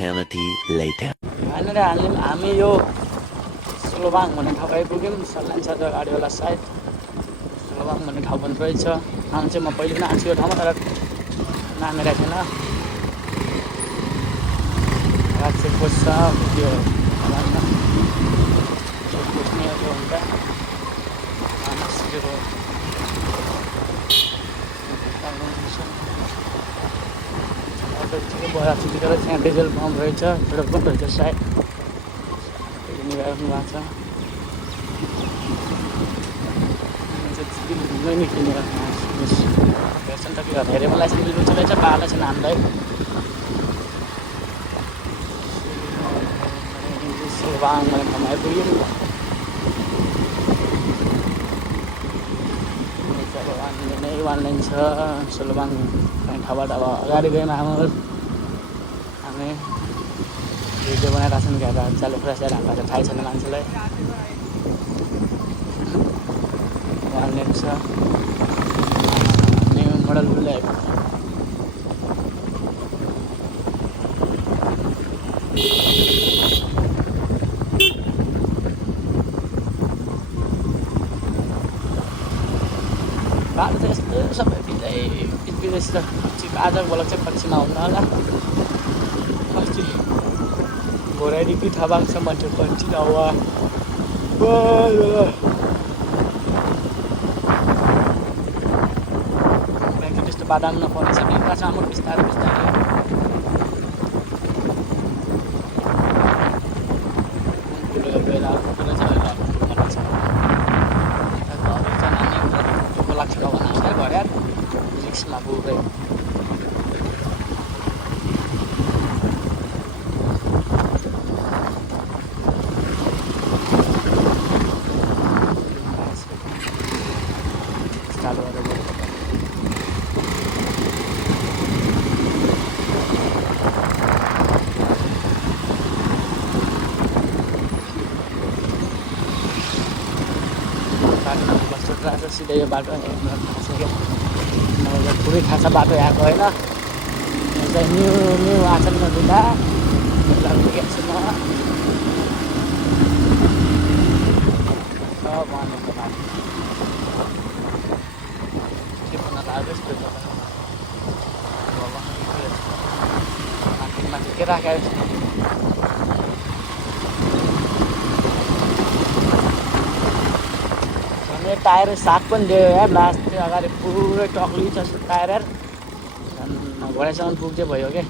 eternity later. हामी यो सोलोबाङ भन्ने ठाउँ आइपुग्यौँ। सल्यान छ गाडीवाला साइड सोलोबाङ भन्ने ठाउँ पनि रहेछ। आउनु चाहिँ म पहिले पनि आएको छु यो ठाउँमा, तर नामेर थिएन। चेकपोस्ट छ त्यो चेकपोस्ट नै त्यो हुन्छ बडा चिटिकेर त्यहाँ डिजल पम्प रहेछ, पेट्रोल पम्प रहेछ सायद मिलाइराख्नु भएको छ। किनेर हेर्छन् त के गर्दा हेऱ्यो मलाई सिभिल रुच रहेछ, पाहाडलाई छैन हामीलाई। सोलोबाङ भन्ने ठाउँमा आइपुग्यौँ। नै वान लाइन छ सोलोबाङ भन्ने ठाउँबाट। अब अगाडि गयौँ हामी भिडियो बनाइरहेको छौँ क्या, चालु फ्रेस आइरहेको छ, थाहै छैन मान्छेलाई। वान लाइन छ न्यू मोडल ल्याएको। बाटो चाहिँ यस्तो सबै बिच र आजको बोलक चाहिँ पश्चिममा हुन्न होला। अस्ति घोराइदिकी थाहा भएको छ मान्छे पछि हावा त्यस्तो बादाम नपाउने छ नि कहाँसम्म बिस्तारै बिस्तारै लाग्छ घर यार रिक्समा पुग्दै। सिधै यो बाटो मलाई थाहा छ क्या, मलाई पुरै थाहा छ बाटो यहाँको होइन। चाहिँ न्यू आचल नदिँदा पुगेको छु म। वहाँको बाटो के भन्न थाल्यो यस्तो माथि के राखेको छ। टायर साग पनि दियो यार, लास्ट त्यो अगाडि पुरै टक्ली छ टायर यार। घोडासम्म पुग्दै भयो क्या।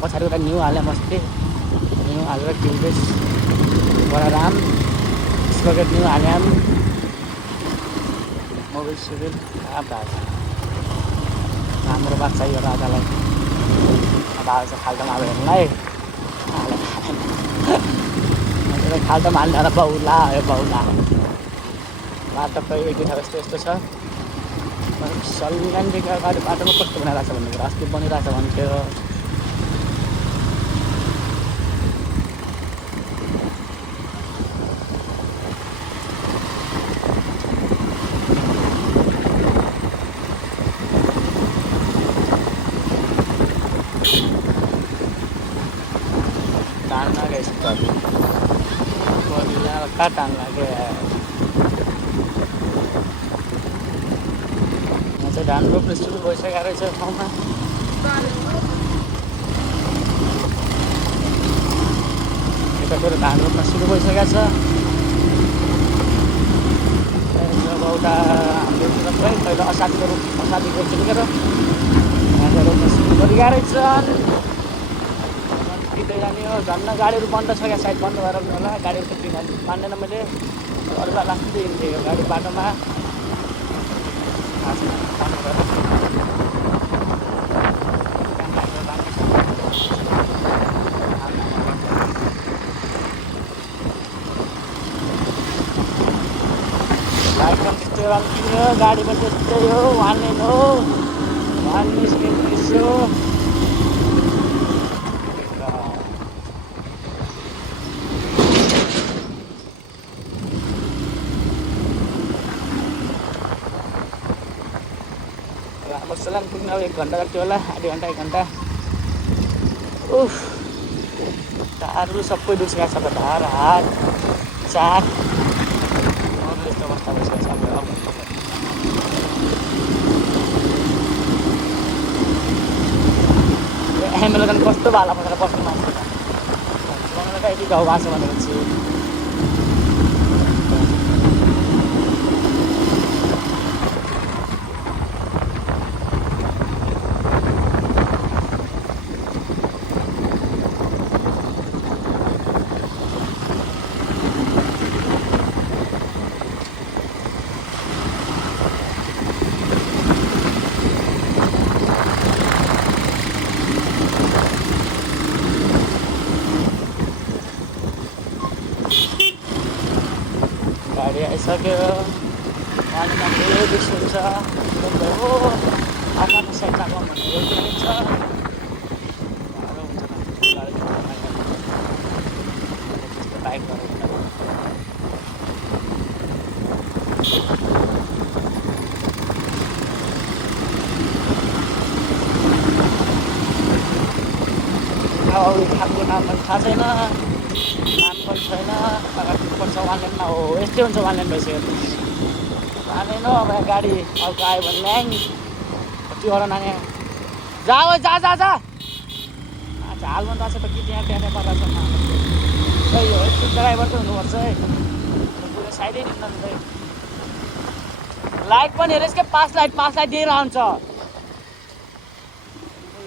पछाडि एउटा न्यू हाल्यो मस्ती, न्यू हालेर ट्युबलेस बडा राम स्पकेट न्यू हाल्यो। मोबिल सुबिल राम्रो बात छ यो राजालाई। अब आएको छ खाल्टोमा अब हेर्नुलाई खाल्टोमा हाल्ने होला बाउला हो बाउला। बाटो खै एक दुई ठाउँ यस्तो यस्तो छ। सल्यानदेखि अगाडि बाटोमा कस्तो बनाइरहेको छ भन्ने कुरा अस्ति बनिरहेको छ भन्थ्यो। टाढ लाग्यो यस्तो कहाँ टाढ लाग्यो धान रोप्ने सुरु भइसकेको रहेछ ठाउँमा। यतातिर धान रोप्न सुरु भइसकेको छ। जब उता हाम्रोतिर पहिला असाधीको रोप्छन् क्या, रोप्न सुरु गरिरहेको रहेछ। दिँदै जाने हो झन् गाडीहरू बन्द छ क्या, साइड बन्द भएर पनि होला। गाडीहरू त किन मान्दैन मैले, अरू बेला लास्टै हिँड्थेँ यो गाडी बाटोमा। गाडी पनि त्यस्तै हो, वान लेन हो, वान निस्किन्छ। अब सल्यान पुग्न अब 1 घन्टा जति होला, आधी घन्टा 1 घन्टा। उफ ढाडहरू सबै दुखेको छ त ढाड हात चाक यस्तो अवस्था भइसकेको छ हामीलाई त कस्तो भाला पसेर बस्नु मान्छे त मलाई त यति घाउ भएको छ भनेपछि गाडी आइसक्यो पानीमा धेरै बेसी हुन्छ हो आफ्नो साइडमा गयो भने रोकिन्छ गाह्रो हुन्छ बाइक अब खालको नाम पनि थाहा छैन नाम पनि छैन अगाडि पर्छ वान लेनमा हो यस्तै हुन्छ वान लेन भइसक्यो मानेन अब यहाँ गाडी अर्को आयो भने ल्याङ त्यो गर नानी जा हो जा जा जा झाल बन्द छ त कि त्यहाँ त्यहाँ पर्छ सही हो यस्तो ड्राइभर त हुनुपर्छ है पुरै साइडै दिन्न लाइट पनि हेरेस् क्या पाँच लाइट दिएर आउँछ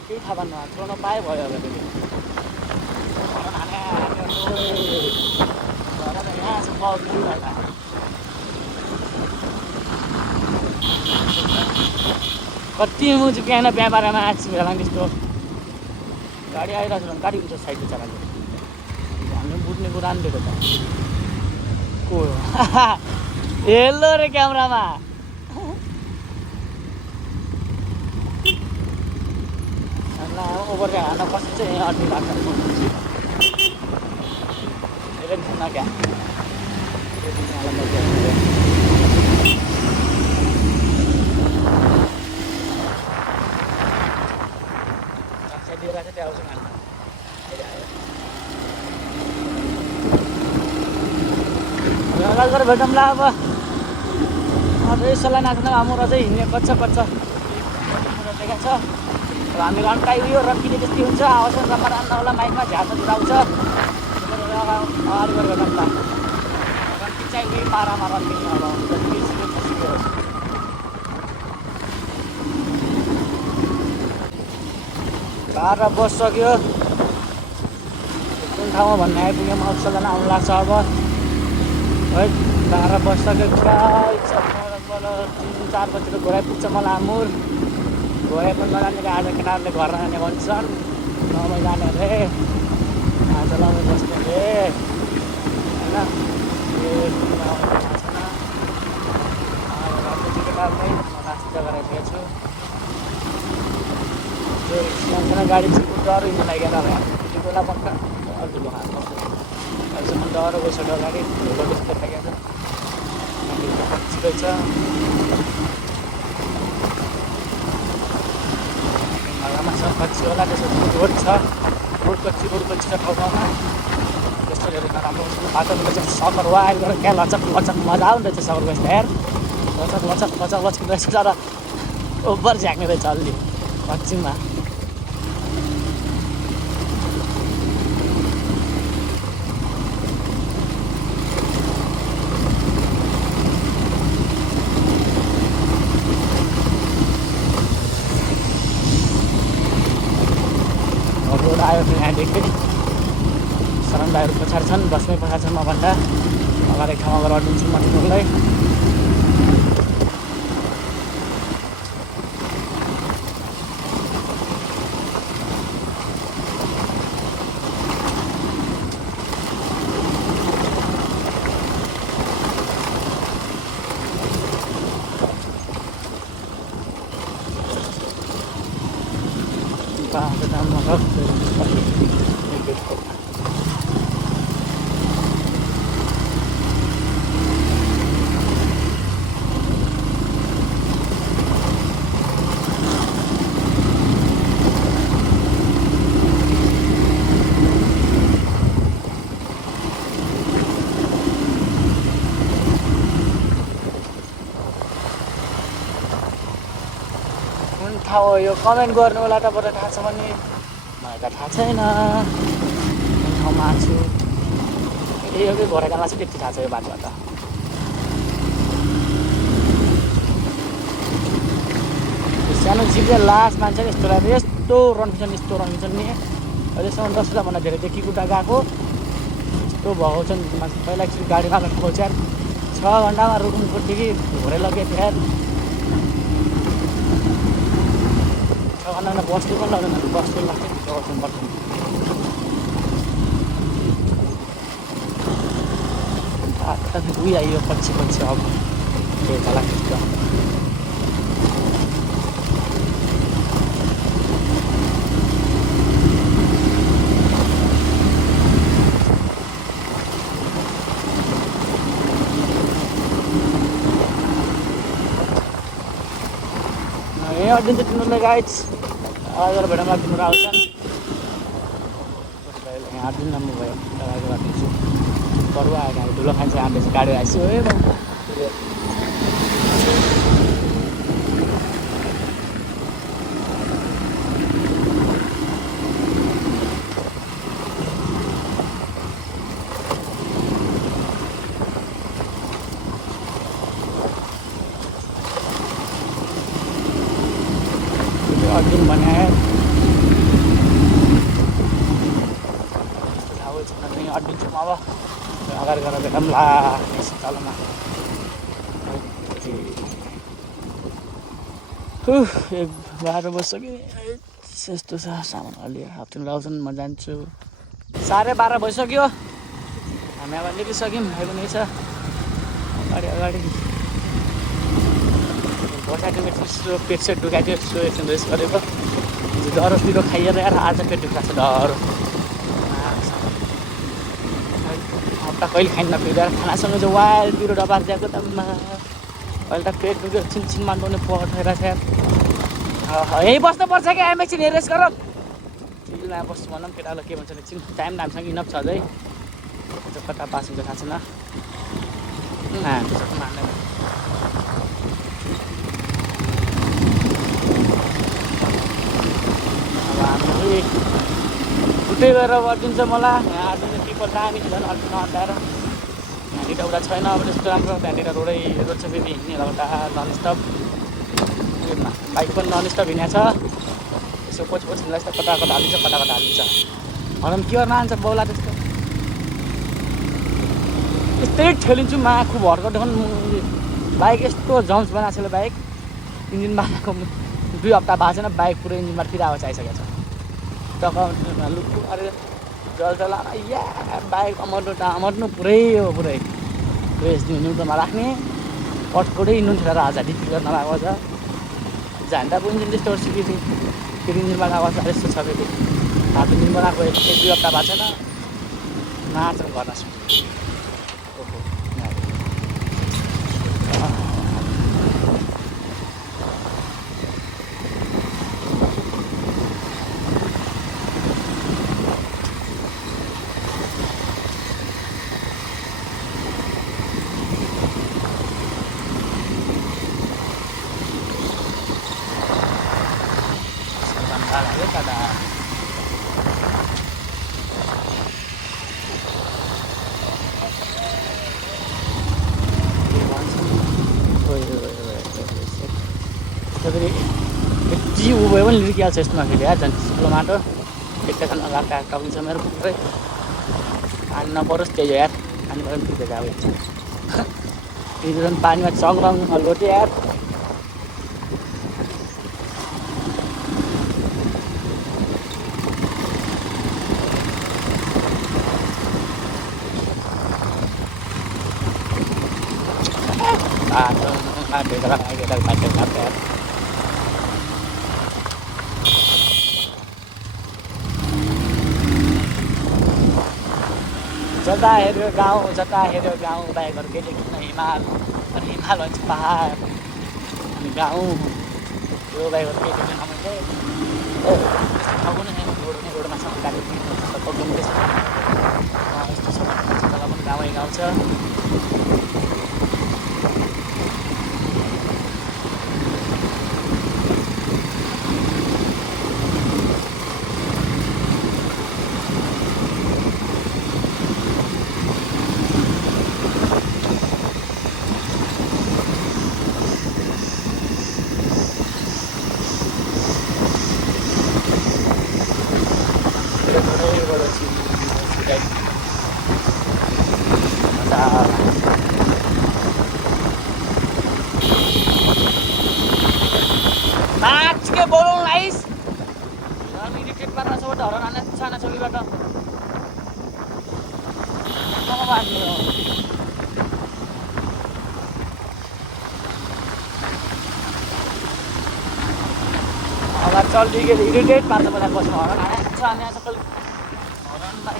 केही थाहा भन्नु छोड्न पाए भयो अब कति मुझे बिहान बिहाबारमा आएको होला त्यस्तो गाडी आइरहेको छ भने गाडी हुन्छ साइड बिचराले भन्नु बुझ्ने कुरा नि दिएको त को हेलो रे क्यामेरामा ओभर हान कस्तो चाहिँ यहाँ अड्डी लाग्छ न क्या दिएर चाहिँ त्यहाँ आउँछ गरेर भेटौँला अब अझै सल्लाह नाच्न हाम्रो अझै हिँड्ने कच्छ देखाएको छ हामी घन्टा उयो रक्किने जस्तै हुन्छ आवाज राम्रो होला माइकमा झ्याप्न आउँछ अगाडि गरेर भेटौँला रक्की चाहिँ उयो पारामा रक्किने अब 12 बजिसक्यो कुन ठाउँमा भन्ने आइपुग्यो म सबैजना आउनु लाग्छ अब है 12 बजिसक्यो पुरा इच्छा 3-4 बजेर घर आइपुग्छ मलाई आमुर घर पनि नजानेको आज केटाहरूले घर जाने भन्छन् नमै जाने अरे आज लमै बस्ने अरे होइन केटाहरूलाई लास्ट जग्गा राखेको छु सानो गाडी चाहिँ डर हिँड्नु लागेन होला त्यो बेला पक्का ठुलो खाएको अहिलेसम्म डर गइसक्यो अगाडि ठुलो जस्तो लागेको छ छिटो छ घरमा सब पछि होला त्यसो रोड छ रोडको छिटो ठाउँमा त्यस्तो हेरेर नराम्रो बाटोले चाहिँ सकर वाइल गरेर क्या लचक मजा आउँदो रहेछ सकर गएछ हेर लचक रहेछ तर ओभर झ्याक्ने रहेछ अलि पश्चिममा रोड आयो यहाँदेखि शरण दाइहरू पछाडि छन् बसमै पछाडि छन् मभन्दा अगाडि ठाउँमा गएर अडिन्छु म तिनीहरूलाई थाहा हो यो कमेन्ट गर्नु होला तपाईँलाई थाहा छ भने मलाई त थाहा छैन कुन ठाउँमा छु एउटै घोराकामा चाहिँ त्यति थाहा छ यो बाटोबाट सानो जिप चाहिँ लास्ट मान्छे यस्तो लाग्यो यस्तो रन्किन्छ नि अहिलेसम्म 10,000 भन्दा धेरै देखि उता गएको यस्तो भएको छ नि मान्छे पहिला एकचोटि गाडीमा गएको यार 6 घन्टामा रुकुमकोटदेखि घोरै लगेको यार 6 घन्टामा बसले पनि लाग्दैन बसले मात्रै चलाउँछौँ पर्छौँ उयो आइयो पछि अब बेचाला त्यस्तो अडिन्छ तिनीहरूलाई गाइड्स अगर भेडामा तिनीहरू आउँछन् यहाँ 8 दिन राम्रो भयो गाडी बाटो बरुवा आयो गाडी धुलो खान्छ आँट्दैछ गाडी आइसु है दिन बनाए त्यस्तो थाहा छैन नि अडिन्छौँ अब अगाडि गएर भेटौँ ला तलमा बाह्र बजिसक्यो यस्तो छ सामान अलि हप्तिन लाउँछन् म जान्छु 12:30 भइसक्यो हामी अब निस्किसक्यौँ भाइ पनि छ अगाडि बसाइदिनु यसो पेट सेट ढुकाइदियो यसो एक्सर्साइज गरेको डह्रो पिरो खाइएर यार आज पेट ढुकाएको छ डह्रो हप्ता कहिले खाइन्न फेरि खानासँग चाहिँ वाइल्ड पिरो डबार दिएको त अहिले त पेट दुख्यो छिनछिन मान्नु पठाएर छ यार यहीँ बस्नुपर्छ क्या एकछिन रेस्ट गर चिलमा बस्छु भनौँ केटालाई के भन्छ एकछिन टाइम हामीसँग इनफ छ अझै कता पास हुन्छ थाहा छैन त्यसको मान्दैन उतै गएर अडिन्छ मलाई यहाँ अडिन्छ पिपल दामी छ झन् अडिन हटाएर यहाँनिर एउटा छैन अब त्यस्तो राम्रो त्यहाँनिर रोड छ फेरि हिँड्ने एउटा नन स्टप बाइक पनि नन स्टप हिँडेको छ यसो पछि हिँड्दा यस्तो कटाकट हालिन्छ भनौँ के गर्न आन्छ बौला त्यस्तो यस्तै ठेलिन्छु म आँखु भर्को देखाउनु बाइक यस्तो जम्स बनाएको छ बाइक इन्जिन बनाएको 2 हप्ता भएको छैन बाइक पुरै इन्जिनमा फिर आवाज आइसकेको छ लुक्नु अरे जल या बाइक अमर्नु पुरै हो पुरै रेस दिनु न्युट्रलमा राख्ने पटपटै नुन खेलेर हाजा डिक्की गर्न लगाएको छ झन्डा पो इन्जिन त्यस्तो सिकेको फेरि इन्जिनबाट आवाज यस्तो छ फेरि हात इन्जिन बनाएको 1-2 हप्ता भएको छैन नाचन गर्न फेरि यति ऊ भयो पनि लिर्किहाल्छ यस्तोमा फेरि यार झन् ठुलो माटो एकैछिन लगाएर टक्लिन्छ मेरो पुरै पानी नपरोस् त्यही हो यार पानी पऱ्यो पनि ठिकै छ अब हिजो झन् पानीमा चङरङ लोटे यार जता हेऱ्यो गाउँ बाइकहरू केही किन हिमाल अनि हिमाल भन्छ पहाड अनि गाउँ यो बाइकहरू केही देख्न नमिल्ने ठाउँ नै रोडमा सब गाडी घुम्दैछ यस्तो छ जग्गा पनि गाउँ छ के बोलाउनु लाइस हामी रिकेट पार्न छ हरान आने छाना चौकीबाट अब चल ठीक है इरिटेट पार्छ मलाई बस्नु हरान आने छ अनि सबै हरानलाई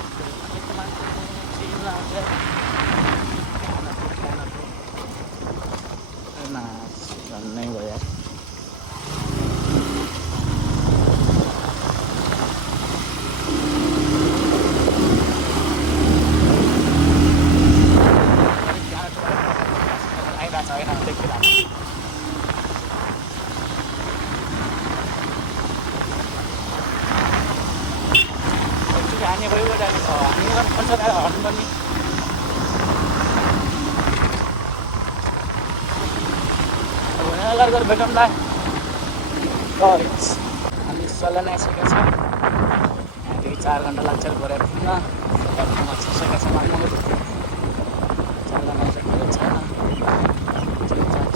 यस्तो मान्छे चिज आउँछ ना झन्नै भयो यार हामी गयो हामी गर्नुपर्छ हर्न पनि गरेर भेटौँला हामी सल्लाह आइसकेका छौँ यहाँदेखि 4 घन्टा लाग्छ गएर पुग्न सकेका छौँ हामी 4 घन्टा सकेको छैन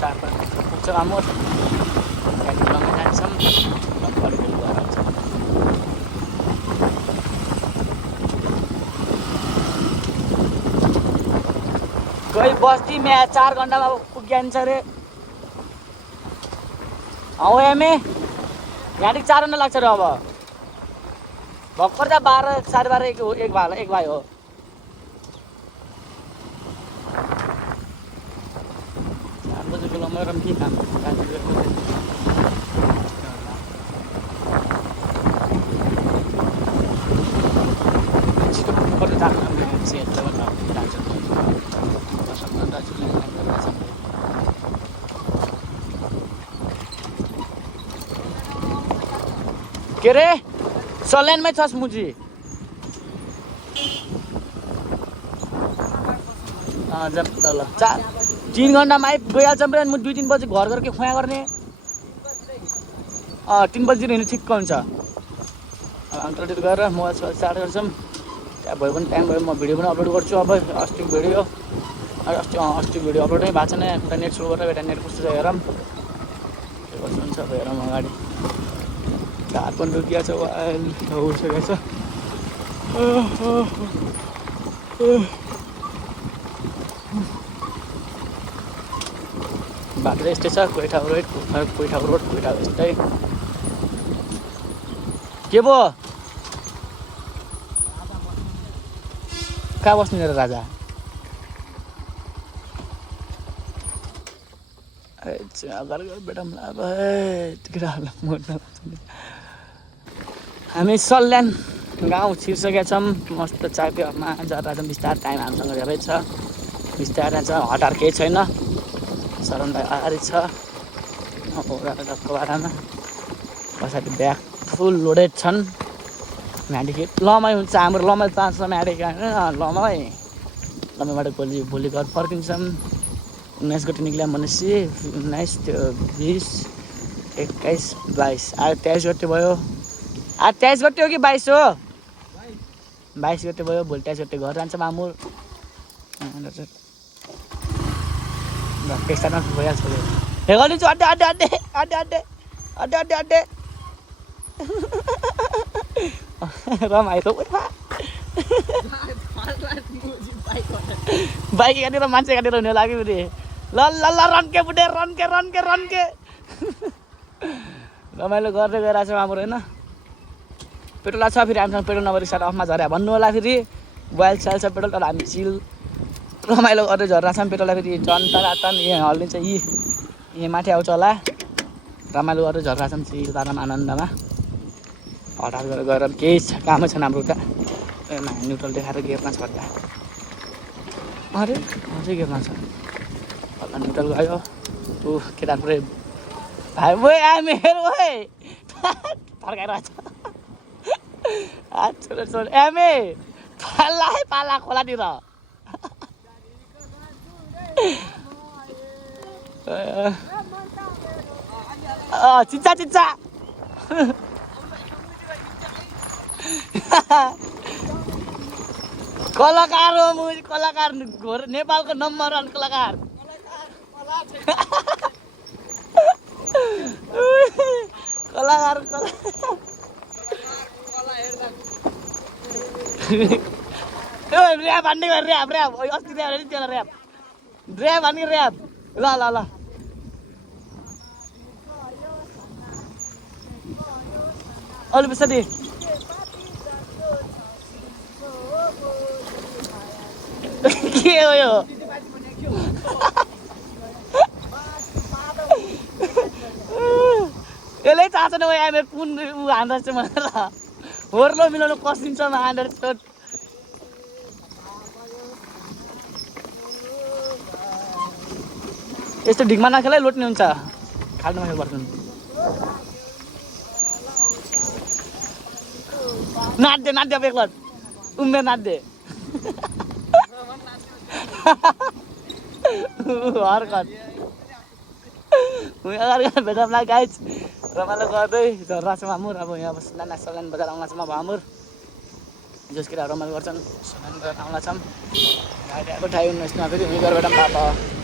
4-5 पुग्छ हाम्रो त्यहाँदेखि लङ्गा जान्छौँ घरहरू गएर आउँछ गई बस्ती म्या 4 घन्टामा पुगिन्छ रे हौ एमे यहाँदेखि 4 घन्टा लाग्छ र अब भर्खर चाहिँ 12 साढे 12 एक भाइ हो बजे किलोमा रम के काम के रे सल्यानमै छस् मुजी जाम ल 3 घन्टामा गइहाल्छौँ रे म 2-3 बजे घर गएर के खुवा गर्ने 3 बजी हिँड्नु ठिक्क हुन्छ अब अन्तर गएर मोबाइल स्टार्ट गर्छौँ त्यहाँ भयो पनि टाइम भयो म भिडियो पनि अपलोड गर्छु अब अस्तिको भिडियो अस्ति भिडियो अपलोडै भएको छैन एउटा नेट सुरु गरेर एउटा नेट कस्तो छ हेरौँ के कस्तो हुन्छ अब हेरौँ अगाडि हात पनि दुखिया छ उठिसकेको छ बाटो यस्तै छ कोइठा रोड यस्तै के भयो कहाँ बस्ने र राजा हामी सल्यान गाउँ छिर्सकेका छौँ मस्त चायमा जता चाहिँ बिस्तार टाइम हामीसँग धेरै छ बिस्तारै छ हतार केही छैन शरण भाइ अगाडि छ ओह्राको बाटामा पछाडि ब्याग फुल लोडेड छन् यहाँदेखि लमाइ हुन्छ हाम्रो लमाइ चाहन्छ यहाँदेखि लमाइबाट भोलि घर फर्किन्छौँ 19 गते निक्ल्यौँ भनेपछि 19 त्यो 20 21 22 आज 23 गते भयो आज 23 गते हो कि 22 हो 22 गते भयो भोलि 23 गते घर जान्छ मामुर त्यस्ता भइहाल्छ हे गरिदिन्छु अड्डे रमाइलो बाइक काटेर मान्छे काटेर हुने लाग्यो फेरि ल रन्के बुढे रन्के रमाइलो गर्दै गइरहेको छ हाम्रो होइन पेट्रोल छ फेरि हामीसँग पेट्रोल नभएर साइड अफमा झर्या भन्नु होला फेरि मोबाइल छ पेट्रोल तर हामी चिल रमाइलो गर्दै झरेको छौँ पेट्रोललाई फेरि टन यहाँ हल्लिन्छ यी माथि आउँछ होला रमाइलो गर्दै झरेको छौँ चिल पारामा आनन्दमा हठात गएर केही कामै छैन हाम्रो उता न्युट्रल देखाएर गियरमा छ अरे अझै गियरमा छ हल्ला न्युट्रल गयो ऊ केटार पुरै भाइ ओए मेरो ओए फर्काइरहेछ छोड एमे पाला खोलातिर चिच्चा कलाकार हो म कलाकार नेपालको नम्बर 1 कलाकार कलाकार ऱ्याप हान्ने गरे ऱ्याप ऱ्याप अस्ति ऱ्याप त्यसलाई ऱ्याप ऱ्याप हान्ने ऱ्याप ल ल ल अलि बिस्तारै के हो यो यसले थाहा छैन आएर कुन ऊ हान्दा चाहिँ भनेर होर्लो मिलाउनु कसिन्छ हानेर यस्तो ढिकमा नखेलै लोट्ने हुन्छ खाल्डोमा खेल्नुपर्छ नाच्दे नाच्दे बेग्लट उम्मे नाच्दे हरकत भेटौँला गाइज रमाइलो गर्दै झर्रा छ मामुर अब यहाँ नाना सल्यान बजार आउला छ भामुर जस केटा रमाइलो गर्छन् सल्यान बजार आउला छौँ गाडी आएको ठाई 19 मा फेरि उनीहरूबाट पापा